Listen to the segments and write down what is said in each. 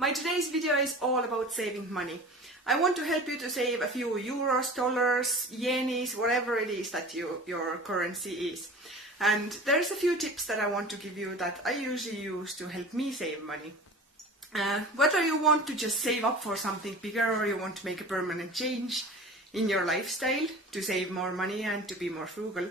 My today's video is all about saving money. I want to help you to save a few euros, dollars, yenis, whatever it is that your currency is. And there's a few tips that I want to give you that I usually use to help me save money. Whether you want to just save up for something bigger or you want to make a permanent change in your lifestyle to save more money and to be more frugal,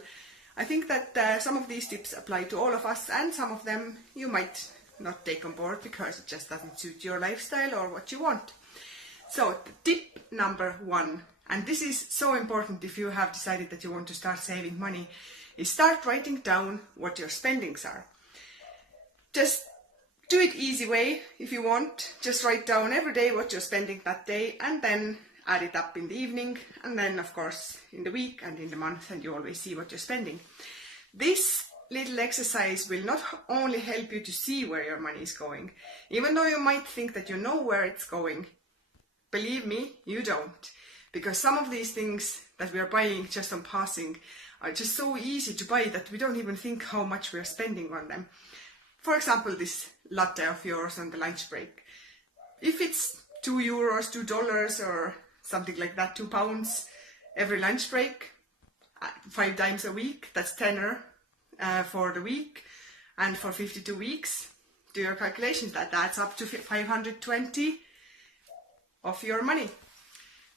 I think that some of these tips apply to all of us, and some of them you might not take on board because it just doesn't suit your lifestyle or what you want. So tip number 1, and this is so important if you have decided that you want to start saving money, is start writing down what your spendings are. Just do it easy way if you want. Just write down every day what you're spending that day and then add it up in the evening, and then of course in the week and in the month, and you always see what you're spending. This little exercise will not only help you to see where your money is going, even though you might think that you know where it's going. Believe me, you don't, because some of these things that we are buying just on passing are just so easy to buy that we don't even think how much we are spending on them. For example, this latte of yours on the lunch break. If it's €2, $2 or something like that, £2 every lunch break, 5 times a week, that's tenner for the week, and for 52 weeks, do your calculations, that adds up to 520 of your money.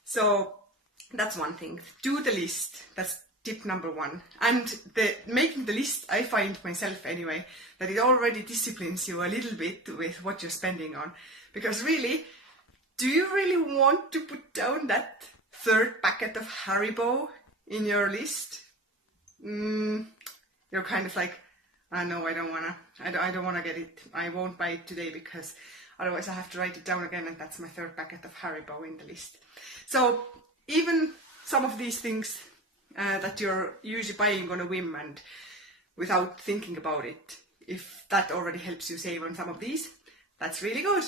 So that's one thing. Do the list. That's tip number 1. And making the list, I find myself anyway, that it already disciplines you a little bit with what you're spending on. Because really, do you really want to put down that 3rd packet of Haribo in your list? You're kind of like, no, I don't wanna. I don't wanna get it. I won't buy it today because otherwise I have to write it down again, and that's my 3rd packet of Haribo in the list. So even some of these things that you're usually buying on a whim and without thinking about it, if that already helps you save on some of these, that's really good.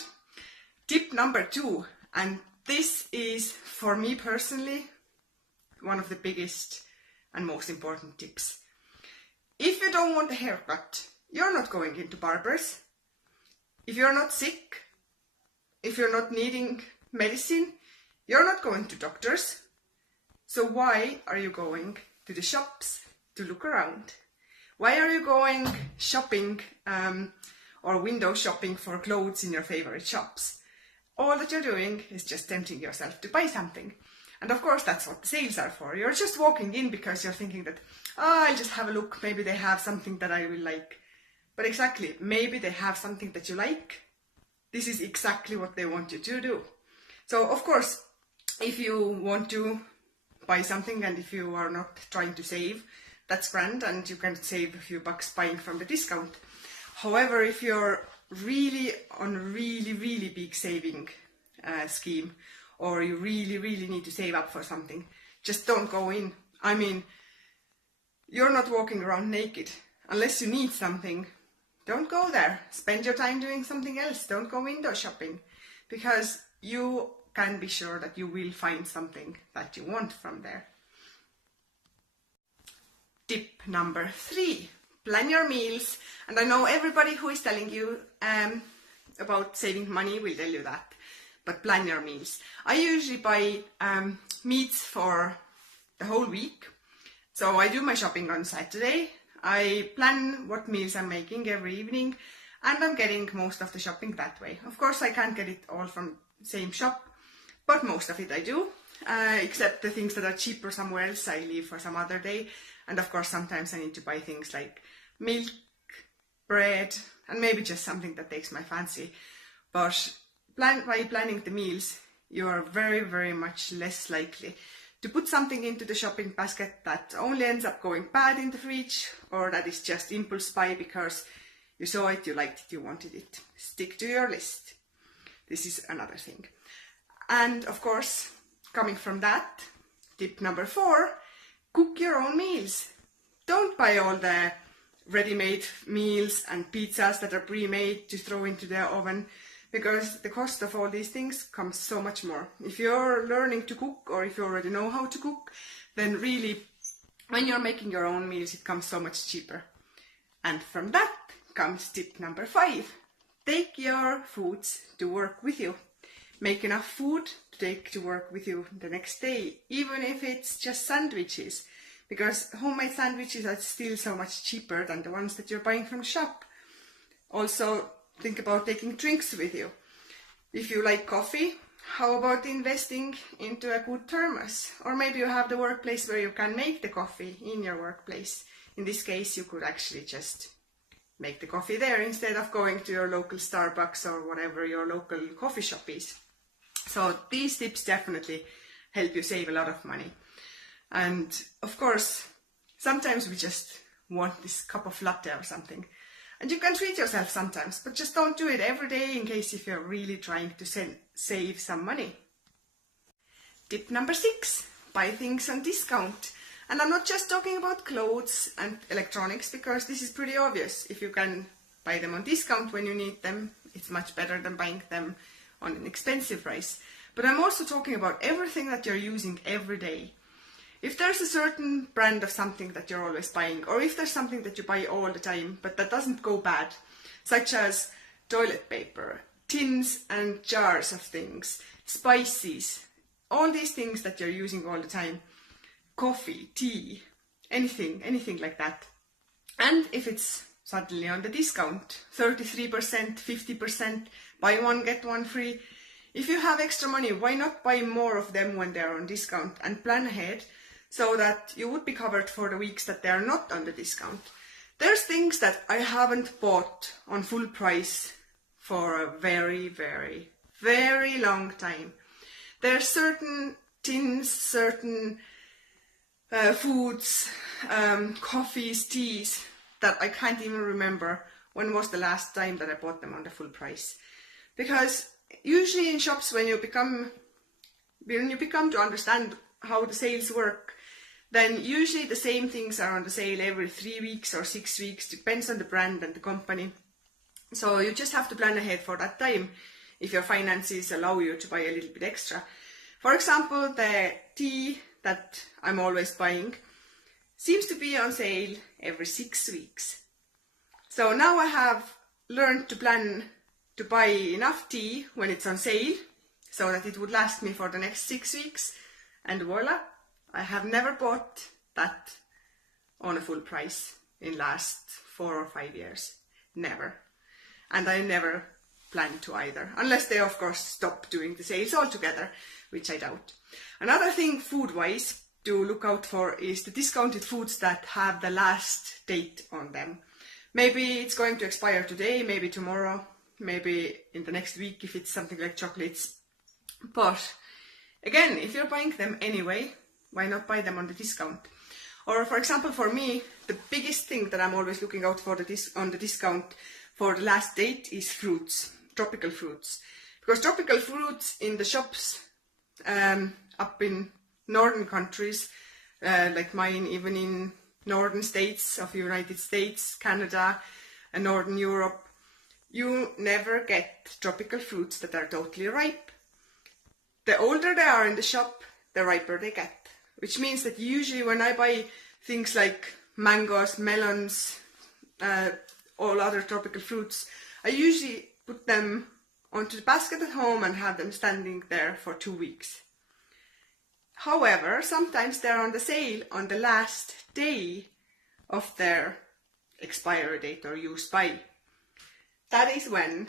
Tip number 2, and this is for me personally one of the biggest and most important tips. If you don't want a haircut, you're not going into barbers. If you're not sick, if you're not needing medicine, you're not going to doctors. So why are you going to the shops to look around? Why are you going shopping or window shopping for clothes in your favorite shops? All that you're doing is just tempting yourself to buy something. And of course that's what the sales are for. You're just walking in because you're thinking that, I'll just have a look, maybe they have something that I will like. But exactly, maybe they have something that you like. This is exactly what they want you to do. So of course, if you want to buy something and if you are not trying to save, that's grand, and you can save a few bucks buying from the discount. However, if you're really on a really big saving scheme, or you really need to save up for something, just don't go in. I mean, you're not walking around naked. Unless you need something, don't go there. Spend your time doing something else. Don't go window shopping, because you can be sure that you will find something that you want from there. Tip number 3, plan your meals. And I know everybody who is telling you about saving money will tell you that, but plan your meals. I usually buy meats for the whole week. So I do my shopping on Saturday. I plan what meals I'm making every evening, and I'm getting most of the shopping that way. Of course, I can't get it all from the same shop, but most of it I do, except the things that are cheaper somewhere else I leave for some other day. And of course, sometimes I need to buy things like milk, bread, and maybe just something that takes my fancy. But by planning the meals, you are very much less likely to put something into the shopping basket that only ends up going bad in the fridge, or that is just impulse buy because you saw it, you liked it, you wanted it. Stick to your list. This is another thing. And of course, coming from that, tip number 4, cook your own meals. Don't buy all the ready-made meals and pizzas that are pre-made to throw into the oven, because the cost of all these things comes so much more. If you're learning to cook, or if you already know how to cook, then really, when you're making your own meals, it comes so much cheaper. And from that comes tip number 5. Take your foods to work with you. Make enough food to take to work with you the next day, even if it's just sandwiches, because homemade sandwiches are still so much cheaper than the ones that you're buying from the shop. Also, think about taking drinks with you. If you like coffee, how about investing into a good thermos? Or maybe you have the workplace where you can make the coffee in your workplace. In this case, you could actually just make the coffee there instead of going to your local Starbucks or whatever your local coffee shop is. So these tips definitely help you save a lot of money. And of course, sometimes we just want this cup of latte or something. And you can treat yourself sometimes, but just don't do it every day in case if you're really trying to save some money. Tip number 6, buy things on discount. And I'm not just talking about clothes and electronics, because this is pretty obvious. If you can buy them on discount when you need them, it's much better than buying them on an expensive price. But I'm also talking about everything that you're using every day. If there's a certain brand of something that you're always buying, or if there's something that you buy all the time but that doesn't go bad, such as toilet paper, tins and jars of things, spices, all these things that you're using all the time, coffee, tea, anything like that. And if it's suddenly on the discount, 33%, 50%, buy one, get one free. If you have extra money, why not buy more of them when they're on discount and plan ahead so that you would be covered for the weeks that they are not on the discount. There's things that I haven't bought on full price for a very, very, very long time. There are certain tins, certain foods, coffees, teas that I can't even remember when was the last time that I bought them on the full price. Because usually in shops, when you become to understand how the sales work, then usually the same things are on the sale every 3 weeks or 6 weeks, depends on the brand and the company. So you just have to plan ahead for that time if your finances allow you to buy a little bit extra. For example, the tea that I'm always buying seems to be on sale every 6 weeks. So now I have learned to plan to buy enough tea when it's on sale so that it would last me for the next 6 weeks, and voila, I have never bought that on a full price in last 4 or 5 years. Never. And I never plan to either, unless they of course stop doing the sales altogether, which I doubt. Another thing food-wise to look out for is the discounted foods that have the last date on them. Maybe it's going to expire today, maybe tomorrow, maybe in the next week if it's something like chocolates. But again, if you're buying them anyway, why not buy them on the discount? Or for example, for me, the biggest thing that I'm always looking out for on the discount for the last date is fruits, tropical fruits. Because tropical fruits in the shops up in northern countries, like mine, even in northern states of the United States, Canada, and northern Europe, you never get tropical fruits that are totally ripe. The older they are in the shop, the riper they get. Which means that usually when I buy things like mangoes, melons, all other tropical fruits, I usually put them onto the basket at home and have them standing there for 2 weeks. However, sometimes they're on the sale on the last day of their expiry date or use by. That is when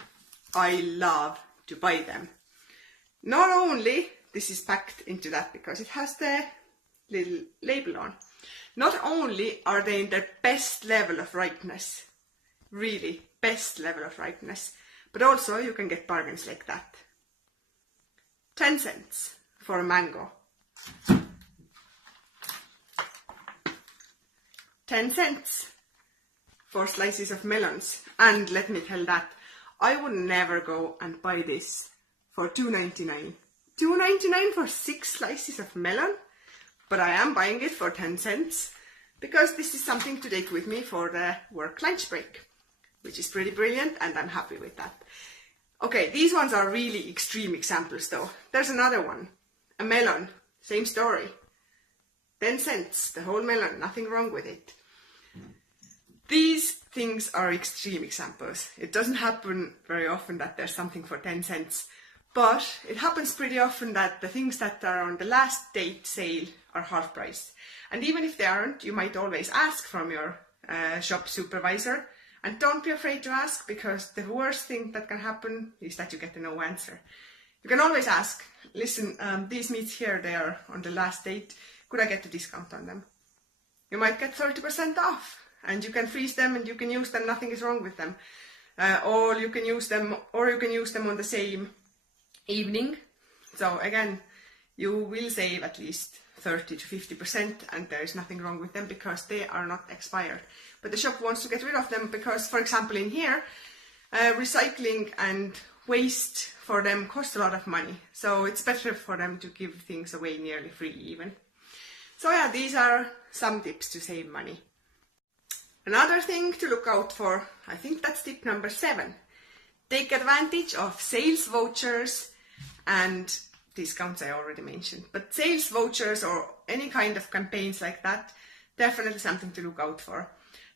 I love to buy them. Not only this is packed into that because it has the little label on. Not only are they in their best level of ripeness, really best level of ripeness, but also you can get bargains like that. 10 cents for a mango. 10 cents for slices of melons. And let me tell that, I would never go and buy this for $2.99. $2.99 for 6 slices of melon? But I am buying it for 10 cents because this is something to take with me for the work lunch break, which is pretty brilliant, and I'm happy with that. Okay, these ones are really extreme examples though. There's another one, a melon, same story. 10 cents, the whole melon, nothing wrong with it. These things are extreme examples. It doesn't happen very often that there's something for 10 cents, but it happens pretty often that the things that are on the last date sale are half price. And even if they aren't, you might always ask from your shop supervisor. And don't be afraid to ask, because the worst thing that can happen is that you get a no answer. You can always ask, listen, these meats here, they are on the last date. Could I get a discount on them? You might get 30% off, and you can freeze them and you can use them, nothing is wrong with them. Or you can use them on the same evening. So again, you will save at least 30 to 50%, and there is nothing wrong with them because they are not expired. But the shop wants to get rid of them because, for example, in here, recycling and waste for them costs a lot of money. So it's better for them to give things away nearly free even. So yeah, these are some tips to save money. Another thing to look out for, I think that's tip number 7. Take advantage of sales vouchers and discounts I already mentioned. But sales vouchers or any kind of campaigns like that, definitely something to look out for.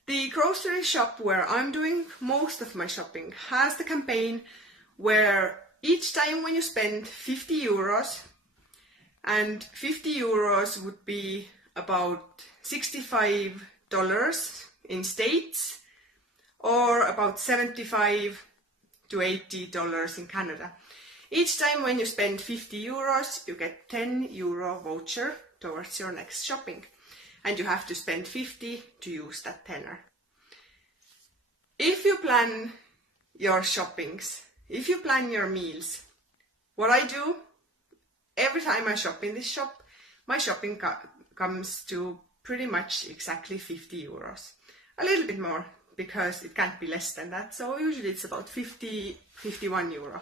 The grocery shop where I'm doing most of my shopping has the campaign where each time when you spend 50 euros, and 50 euros would be about $65 in States, or about $75 to $80 in Canada. Each time when you spend 50 euros, you get 10 euro voucher towards your next shopping. And you have to spend 50 to use that tenner. If you plan your shoppings, if you plan your meals, what I do, every time I shop in this shop, my shopping comes to pretty much exactly 50 euros. A little bit more, because it can't be less than that. So usually it's about 51 euro.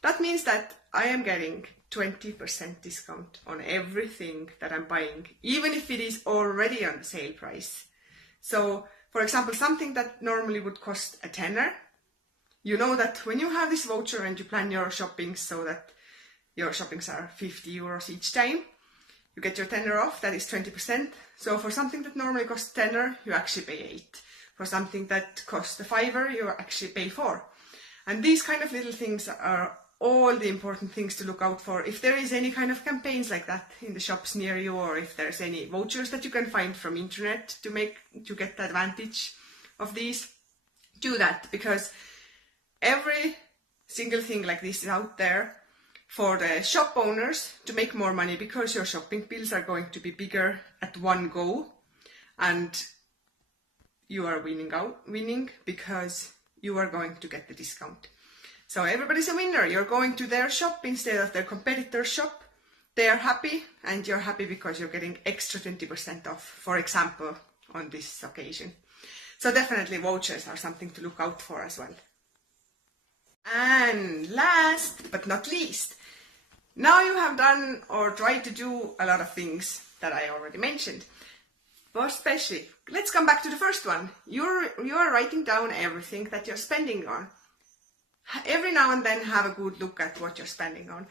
That means that I am getting 20% discount on everything that I'm buying, even if it is already on the sale price. So, for example, something that normally would cost a tenner, you know that when you have this voucher and you plan your shopping so that your shoppings are 50 euros each time, you get your tenner off, that is 20%. So for something that normally costs tenner, you actually pay 8. For something that costs a fiver, you actually pay 4. And these kind of little things are all the important things to look out for. If there is any kind of campaigns like that in the shops near you, or if there's any vouchers that you can find from internet to get the advantage of these, do that, because every single thing like this is out there for the shop owners to make more money, because your shopping bills are going to be bigger at one go, and you are winning because you are going to get the discount. So everybody's a winner. You're going to their shop instead of their competitor's shop. They are happy, and you're happy because you're getting extra 20% off, for example, on this occasion. So definitely vouchers are something to look out for as well. And last but not least, now you have done or tried to do a lot of things that I already mentioned. But especially, let's come back to the first one. You are writing down everything that you're spending on. Every now and then have a good look at what you're spending on,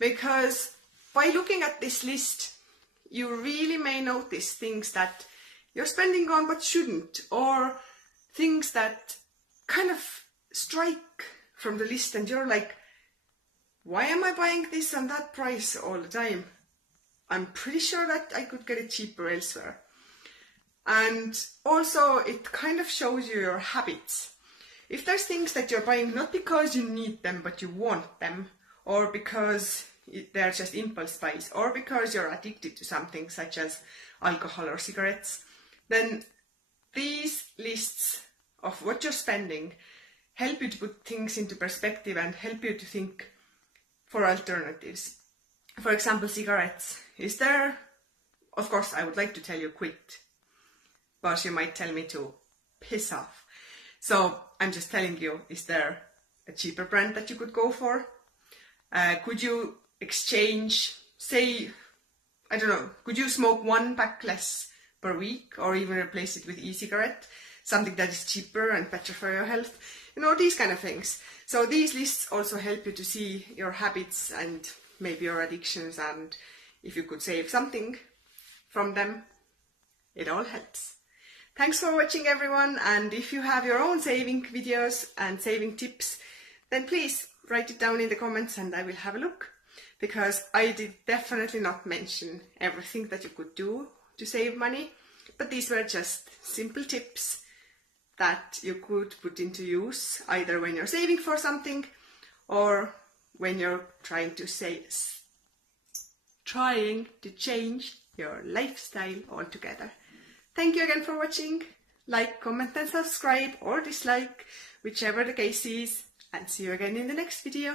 because by looking at this list, you really may notice things that you're spending on but shouldn't, or things that kind of strike from the list and you're like, why am I buying this and that price all the time? I'm pretty sure that I could get it cheaper elsewhere. And also it kind of shows you your habits. If there's things that you're buying not because you need them but you want them, or because they're just impulse buys, or because you're addicted to something such as alcohol or cigarettes, then these lists of what you're spending help you to put things into perspective and help you to think for alternatives. For example, cigarettes. Is there, of course I would like to tell you quit, but you might tell me to piss off. So I'm just telling you, is there a cheaper brand that you could go for? Could you exchange, say, I don't know, could you smoke 1 pack less per week, or even replace it with e-cigarette, something that is cheaper and better for your health? You know, these kind of things. So these lists also help you to see your habits and maybe your addictions, and if you could save something from them, it all helps. Thanks for watching everyone, and if you have your own saving videos and saving tips, then please write it down in the comments and I will have a look, because I did definitely not mention everything that you could do to save money, but these were just simple tips that you could put into use either when you're saving for something or when you're trying to change your lifestyle altogether. Thank you again for watching. Like, comment and subscribe or dislike, whichever the case is, and see you again in the next video.